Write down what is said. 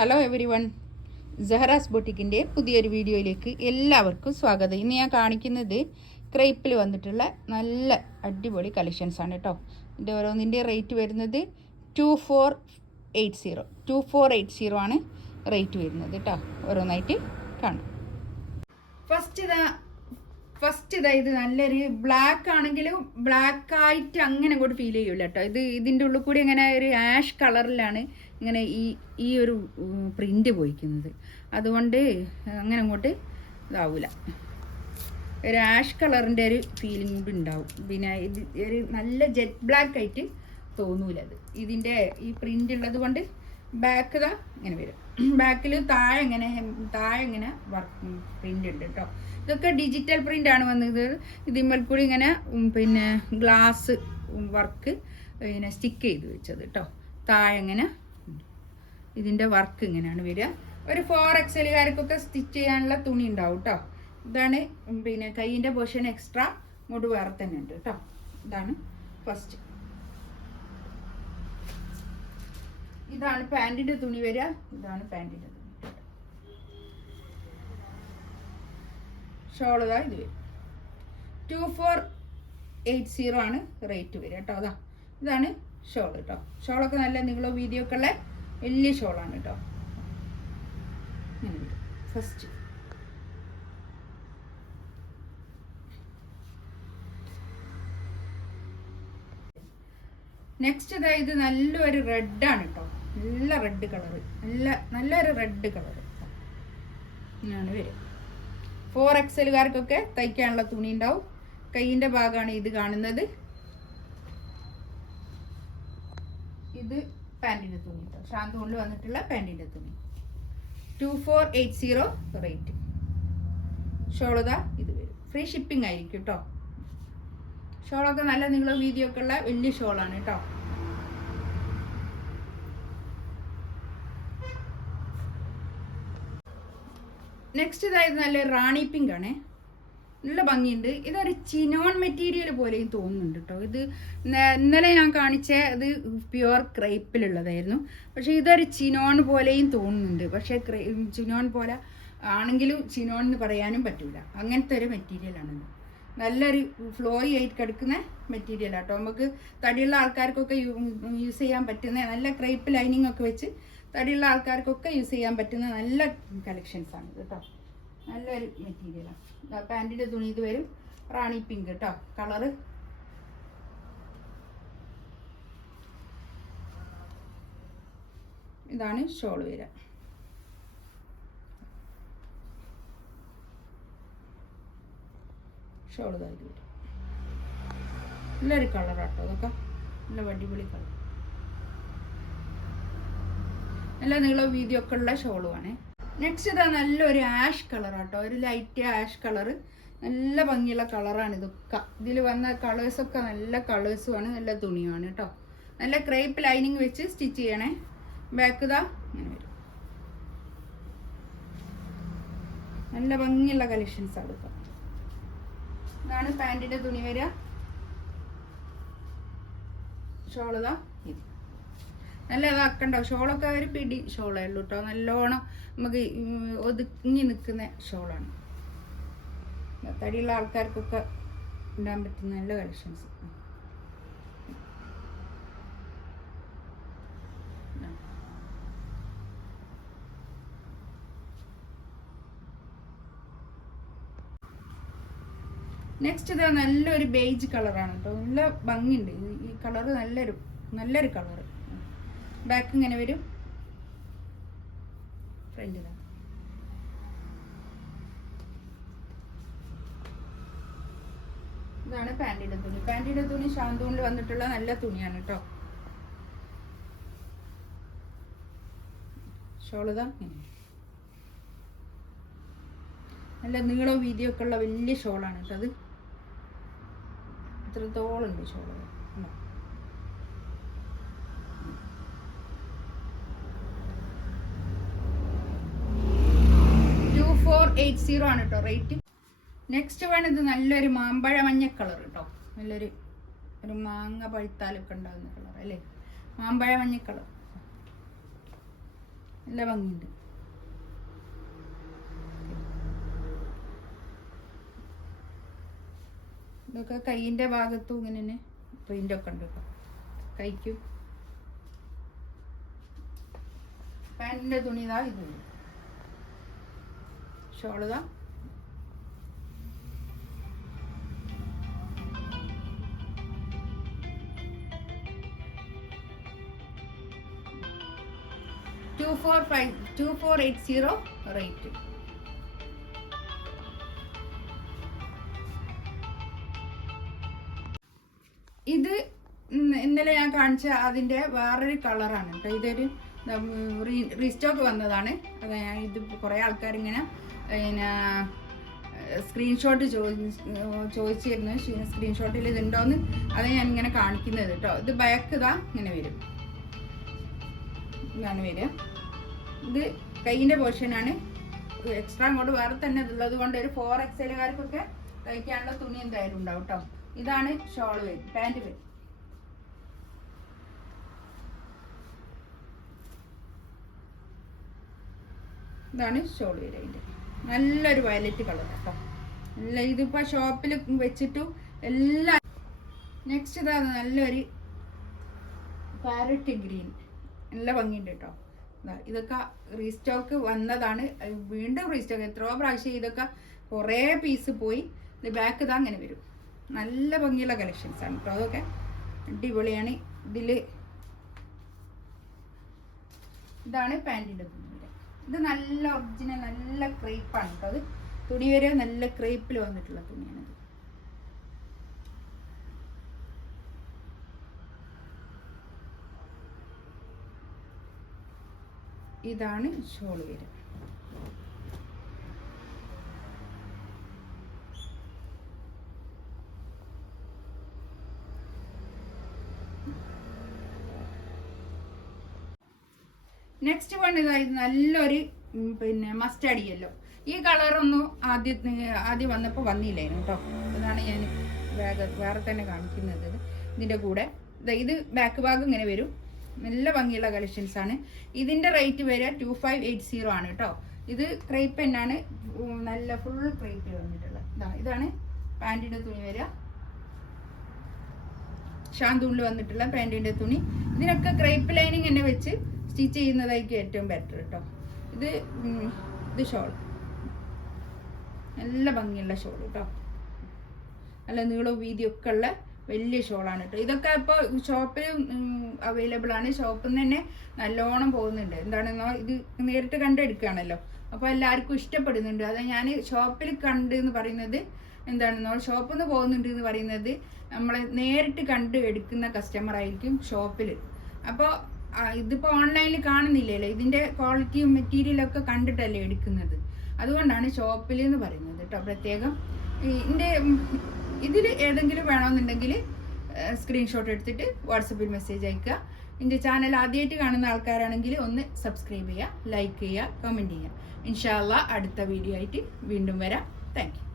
Hello every one, സഹറാസ് ബൊട്ടിക്കിൻ്റെ പുതിയൊരു വീഡിയോയിലേക്ക് എല്ലാവർക്കും സ്വാഗതം. ഇന്ന് ഞാൻ കാണിക്കുന്നത് ക്രേപ്പിൽ വന്നിട്ടുള്ള നല്ല അടിപൊളി കളക്ഷൻസാണ് കേട്ടോ. ഇതിൻ്റെ ഓരോന്നിൻ്റെ റേറ്റ് വരുന്നത് 2480 ആണ് റേറ്റ് വരുന്നത് കേട്ടോ. ഓരോന്നായിട്ട് കാണാം. ഫസ്റ്റ് ഇതാ ഇത് നല്ലൊരു ബ്ലാക്ക് ആണെങ്കിലും ബ്ലാക്ക് ആയിട്ട് അങ്ങനെ അങ്ങോട്ട് ഫീൽ ചെയ്യൂല കേട്ടോ. ഇതിൻ്റെ ഉള്ളിൽ കൂടി ഇങ്ങനെ ഒരു ആഷ് കളറിലാണ് ഇങ്ങനെ ഈ ഒരു പ്രിൻ്റ് പോയിക്കുന്നത്. അതുകൊണ്ട് അങ്ങനെ അങ്ങോട്ട് ഇതാവില്ല, ഒരു ആഷ് കളറിൻ്റെ ഒരു ഫീലിംഗ് കൂടി ഉണ്ടാവും. പിന്നെ ഇത് ഒരു നല്ല ജെറ്റ് ബ്ലാക്ക് ആയിട്ട് തോന്നൂല. അത് ഇതിൻ്റെ ഈ പ്രിൻ്റ് ഉള്ളത് കൊണ്ട് ബാക്ക് ഇതാ ഇങ്ങനെ വരും. ബാക്കിൽ താഴെ ഇങ്ങനെ വർക്ക് പ്രിൻ്റ് ഉണ്ട് കേട്ടോ. ഇതൊക്കെ ഡിജിറ്റൽ പ്രിൻ്റ് ആണ് വന്നത്. ഇതിന്മേൽ കൂടി ഇങ്ങനെ പിന്നെ ഗ്ലാസ് വർക്ക് ഇങ്ങനെ സ്റ്റിക്ക് ചെയ്ത് വെച്ചത് കേട്ടോ. താഴെ ഇങ്ങനെ ഇതിൻ്റെ വർക്ക് ഇങ്ങനെയാണ് വരിക. ഒരു 4XLകാർക്കൊക്കെ സ്റ്റിച്ച് ചെയ്യാനുള്ള തുണി ഉണ്ടാവും കേട്ടോ. ഇതാണ് പിന്നെ കൈയിൻ്റെ പോർഷൻ എക്സ്ട്രാ ഇങ്ങോട്ട് വേറെ തന്നെ ഉണ്ട് കേട്ടോ. ഇതാണ് ഫസ്റ്റ്. ഇതാണ് പാൻറ്റിൻ്റെ തുണി വരിക. ഇതാണ് പാൻറ്റിൻ്റെ തുണി. ഷോൾ ഇതാ ഇത് വരും. 2480 ആണ് റേറ്റ് വരിക കേട്ടോ. ഇതാണ് ഷോൾ കേട്ടോ. ഷോളൊക്കെ നല്ല നീളോ വീതിയൊക്കെ ഉള്ള വലിയ ഷോളാണ് കേട്ടോ. ഫസ്റ്റ് നെക്സ്റ്റ് ഇത് നല്ലൊരു റെഡാണ് കേട്ടോ. നല്ല റെഡ് കളറ്, നല്ലൊരു റെഡ് കളറ് ഇങ്ങനെയാണ് വരിക. 4XLകാർക്കൊക്കെ തയ്ക്കാനുള്ള തുണി ഉണ്ടാവും. കൈയിൻ്റെ ഭാഗമാണ് ഇത് കാണുന്നത്. ഇത് പാൻറ്റിൻ്റെ തുണി കേട്ടോ. ഷാന്തൂണിൽ വന്നിട്ടുള്ള പാൻറ്റിൻ്റെ തുണി. 2480 റേറ്റ്. ഷോളതാ ഇത് വരും. ഫ്രീ ഷിപ്പിംഗ് ആയിരിക്കും കേട്ടോ. ഷോളൊക്കെ നല്ല നീളം വീതിയൊക്കെ ഉള്ള വലിയ ഷോളാണ് കേട്ടോ. നെക്സ്റ്റ് ഇതായത് നല്ല റാണി പിങ്ക് ആണേ. നല്ല ഭംഗിയുണ്ട്. ഇതൊരു ചിനോൺ മെറ്റീരിയൽ പോലെയും തോന്നുന്നുണ്ട് കേട്ടോ. ഇത് ഇന്നലെ ഞാൻ കാണിച്ച ഇത് പ്യുവർ ക്രേപ്പിലുള്ളതായിരുന്നു. പക്ഷെ ഇതൊരു ചിനോൺ പോലെയും തോന്നുന്നുണ്ട്. പക്ഷേ ചിനോൺ പോലെ ആണെങ്കിലും ചിനോൺ എന്ന് പറയാനും പറ്റൂല. അങ്ങനത്തെ ഒരു മെറ്റീരിയലാണിത്. നല്ലൊരു ഫ്ലോയി ആയിട്ട് കിടക്കുന്ന മെറ്റീരിയൽ ആട്ടോ. നമുക്ക് തടിയുള്ള ആൾക്കാർക്കൊക്കെ യൂസ് ചെയ്യാൻ പറ്റുന്ന നല്ല ക്രേപ്പ് ലൈനിങ് ഒക്കെ വെച്ച് തടിയുള്ള ആൾക്കാർക്കൊക്കെ യൂസ് ചെയ്യാൻ പറ്റുന്ന നല്ല കളക്ഷൻസാണ് കേട്ടോ. നല്ലൊരു മെറ്റീരിയലാണ്. പാൻറ്റിൻ്റെ തുണി ഇത് വരും. റാണി പിങ്ക് കേട്ടോ കളറ്. ഇതാണ് ഷോൾ വരിക. ഷോൾ ഇതായത് വരും. നല്ലൊരു കളറാട്ടോ. അതൊക്കെ നല്ല അടിപൊളി കളർ. നല്ല നീളം വീതിയൊക്കെ ഉള്ള ഷോളുമാണ്. നെക്സ്റ്റ് ഇതാ നല്ലൊരു ആഷ് കളറാട്ടോ. ഒരു ലൈറ്റ് ആഷ് കളറ്. നല്ല ഭംഗിയുള്ള കളറാണ് ഇതൊക്കെ. ഇതിൽ വന്ന കളേഴ്സൊക്കെ നല്ല കളേഴ്സുമാണ്. നല്ല തുണിയാണ് കേട്ടോ. നല്ല ക്രേപ്പ് ലൈനിങ് വെച്ച് സ്റ്റിച്ച് ചെയ്യണേ. ബാക്ക് ഇതാ ഇങ്ങനെ വരും. നല്ല ഭംഗിയുള്ള കളക്ഷൻസാണ് ഇതൊക്കെ. ഇതാണ് പാൻറ്റിൻ്റെ തുണി വരിക. ഷോളിതാ ഇത് നല്ല ഇതാക്കണ്ടോ. ഷോളൊക്കെ ഒരു പിടി ഷോളേ ഉള്ളൂ കേട്ടോ. നല്ലോണം നമുക്ക് ഒതുങ്ങി നിൽക്കുന്ന ഷോളാണ്. തടിയുള്ള ആൾക്കാർക്കൊക്കെ ഇടാൻ പറ്റുന്ന നല്ല കളക്ഷൻസ്. നെക്സ്റ്റ് ഇതാ നല്ലൊരു ബേജ് കളറാണ് കേട്ടോ. നല്ല ഭംഗിയുണ്ട് ഈ കളറ്. നല്ലൊരു കളറ്. ബാക്ക് ഇങ്ങനെ വരും. ഫ്രണ്ട് ഇതാ. ഇതാണ് പാൻറ്റിൻ്റെ തുണി. പാൻറ്റിൻ്റെ തുണി ഷാന്തൂണിൽ വന്നിട്ടുള്ള നല്ല തുണിയാണ് കേട്ടോ. ഷോളിതാ ഇങ്ങനെ നല്ല നീളവും വീതിയൊക്കെ ഉള്ള വലിയ ഷോളാണ് കേട്ടോ. അത് ഇത്രത്തോളുണ്ട് ഷോള്. 2480 ആണ് കേട്ടോ റേറ്റ്. നെക്സ്റ്റ് വേണത് നല്ലൊരു മാമ്പഴ മഞ്ഞ കളർ കേട്ടോ. നല്ലൊരു മാങ്ങ പഴുത്താലൊക്കെ ഉണ്ടാകുന്ന കളർ അല്ലേ. മാമ്പഴ മഞ്ഞ കളർ. നല്ല ഭംഗിയുണ്ട്. ഇതൊക്കെ കൈയിൻ്റെ ഭാഗത്തും ഇങ്ങനെ തന്നെ പ്രിൻ്റൊക്കെ ഉണ്ട് കേട്ടോ. കൈക്കും പാൻറ്റിൻ്റെ തുണി ഇതാ. ഇത് ഷോളിതാ. $2480 റേറ്റ്. ഇത് ഇന്നലെ ഞാൻ കാണിച്ച അതിൻ്റെ വേറൊരു കളറാണ് കേട്ടോ. ഇതൊരു റീസ്റ്റോക്ക് വന്നതാണ്. അത് ഞാൻ ഇത് കുറേ ആൾക്കാരിങ്ങനെ പിന്നെ സ്ക്രീൻഷോട്ട് ചോദിച്ചിരുന്നു. സ്ക്രീൻഷോട്ടിൽ ഇതുണ്ടോയെന്ന് അത് ഞാൻ ഇങ്ങനെ കാണിക്കുന്നത് കേട്ടോ. ഇത് ബാക്ക് ഇതാ ഇങ്ങനെ വരും. ഇതാണ് വരിക. ഇത് കൈയിൻ്റെ പോർഷനാണ്. എക്സ്ട്രാ അങ്ങോട്ട് വേറെ തന്നെ ഉള്ളത് കൊണ്ട് ഒരു 4XLകാർക്കൊക്കെ തയ്ക്കാനുള്ള തുണി എന്തായാലും ഉണ്ടാവും കേട്ടോ. ഇതാണ് ഷോൾ വരും, പാൻറ് വരും. ഇതാണ് ഷോൾ വരിക. അതിൻ്റെ നല്ലൊരു വയലറ്റ് കളർ കേട്ടോ. നല്ല ഇതിപ്പോൾ ഷോപ്പിൽ വെച്ചിട്ടു എല്ലാം. നെക്സ്റ്റ് ഇതാണ് നല്ലൊരു പാരറ്റ് ഗ്രീൻ. നല്ല ഭംഗിയുണ്ട് കേട്ടോ. ഇതൊക്കെ റീസ്റ്റോക്ക് വന്നതാണ്. വീണ്ടും റീസ്റ്റോക്ക് എത്രയോ പ്രാവശ്യം ഇതൊക്കെ കുറേ പീസ് പോയി. ഇത് ബാക്ക് ഇതാ അങ്ങനെ വരും. നല്ല ഭംഗിയുള്ള കളക്ഷൻസ് ആണ് കേട്ടോ. അതൊക്കെ അടിപൊളിയാണ്. ഇതാണ് പാൻറ്റിൻ്റെ തുണി. ഇത് നല്ല ഒറിജിനൽ നല്ല ക്രേപ്പാണ് കേട്ടോ. അത് തുണി വരെ നല്ല ക്രേപ്പിൽ വന്നിട്ടുള്ള തുണിയാണിത്. ഇതാണ് ഷോൾ വരിക. നെക്സ്റ്റ് വൺ ഇതായത് നല്ലൊരു പിന്നെ മസ്റ്റാർഡ് യെല്ലോ. ഈ കളറൊന്നും ആദ്യം വന്നപ്പോൾ വന്നില്ലായിരുന്നു കേട്ടോ. ഇതാണ് ഞാൻ വേറെ തന്നെ കാണിക്കുന്നത്. ഇതിൻ്റെ കൂടെ ഇത് ബാക്ക് ഭാഗം ഇങ്ങനെ വരും. നല്ല ഭംഗിയുള്ള കളക്ഷൻസ് ആണ്. ഇതിൻ്റെ റേറ്റ് വരിക 2580 ആണ് കേട്ടോ. ഇത് ക്രേപ്പ് തന്നെയാണ്. നല്ല ഫുൾ ക്രേപ്പിൽ വന്നിട്ടുള്ളത്. ഇതാണ് പാൻറ്റിൻ്റെ തുണി വരിക. ഷാന്തൂണിൽ വന്നിട്ടുള്ള പാൻറ്റിൻ്റെ തുണി. ഇതിനൊക്കെ ക്രേപ്പ് ലൈനിങ് തന്നെ വെച്ച് സ്റ്റിച്ച് ചെയ്യുന്നതായിരിക്കും ഏറ്റവും ബെറ്റർ കേട്ടോ. ഇത് ഷോൾ നല്ല ഭംഗിയുള്ള ഷോൾ കേട്ടോ. നല്ല നീളവും വീതിയൊക്കെ ഉള്ള വലിയ ഷോളാണ് കേട്ടോ. ഇതൊക്കെ ഇപ്പോൾ ഷോപ്പിൽ അവൈലബിൾ ആണ്. ഷോപ്പിൽ നിന്ന് തന്നെ നല്ലോണം പോകുന്നുണ്ട്. എന്താണെന്നോ ഇത് നേരിട്ട് കണ്ടെടുക്കുകയാണല്ലോ, അപ്പോൾ എല്ലാവർക്കും ഇഷ്ടപ്പെടുന്നുണ്ട്. അത് ഞാൻ ഷോപ്പിൽ കണ്ട് എന്ന് പറയുന്നത് എന്താണെന്നോ, ഷോപ്പിൽ നിന്ന് പോകുന്നുണ്ട് എന്ന് പറയുന്നത് നമ്മൾ നേരിട്ട് കണ്ട് എടുക്കുന്ന കസ്റ്റമർ ആയിരിക്കും ഷോപ്പിൽ. അപ്പോൾ ഇതിപ്പോൾ ഓൺലൈനിൽ കാണുന്നില്ലല്ലോ. ഇതിൻ്റെ ക്വാളിറ്റിയും മെറ്റീരിയലൊക്കെ കണ്ടിട്ടല്ലേ എടുക്കുന്നത്. അതുകൊണ്ടാണ് ഷോപ്പിൽ എന്ന് പറയുന്നത് കേട്ടോ. പ്രത്യേകം ഇതിൽ ഏതെങ്കിലും വേണമെന്നുണ്ടെങ്കിൽ സ്ക്രീൻഷോട്ട് എടുത്തിട്ട് വാട്സപ്പിൽ മെസ്സേജ് അയക്കുക. എൻ്റെ ചാനൽ ആദ്യമായിട്ട് കാണുന്ന ആൾക്കാരാണെങ്കിൽ ഒന്ന് സബ്സ്ക്രൈബ് ചെയ്യുക, ലൈക്ക് ചെയ്യുക, കമൻറ്റ് ചെയ്യുക. ഇൻഷാ അള്ളാ അടുത്ത വീഡിയോ ആയിട്ട് വീണ്ടും വരാം. Thank you.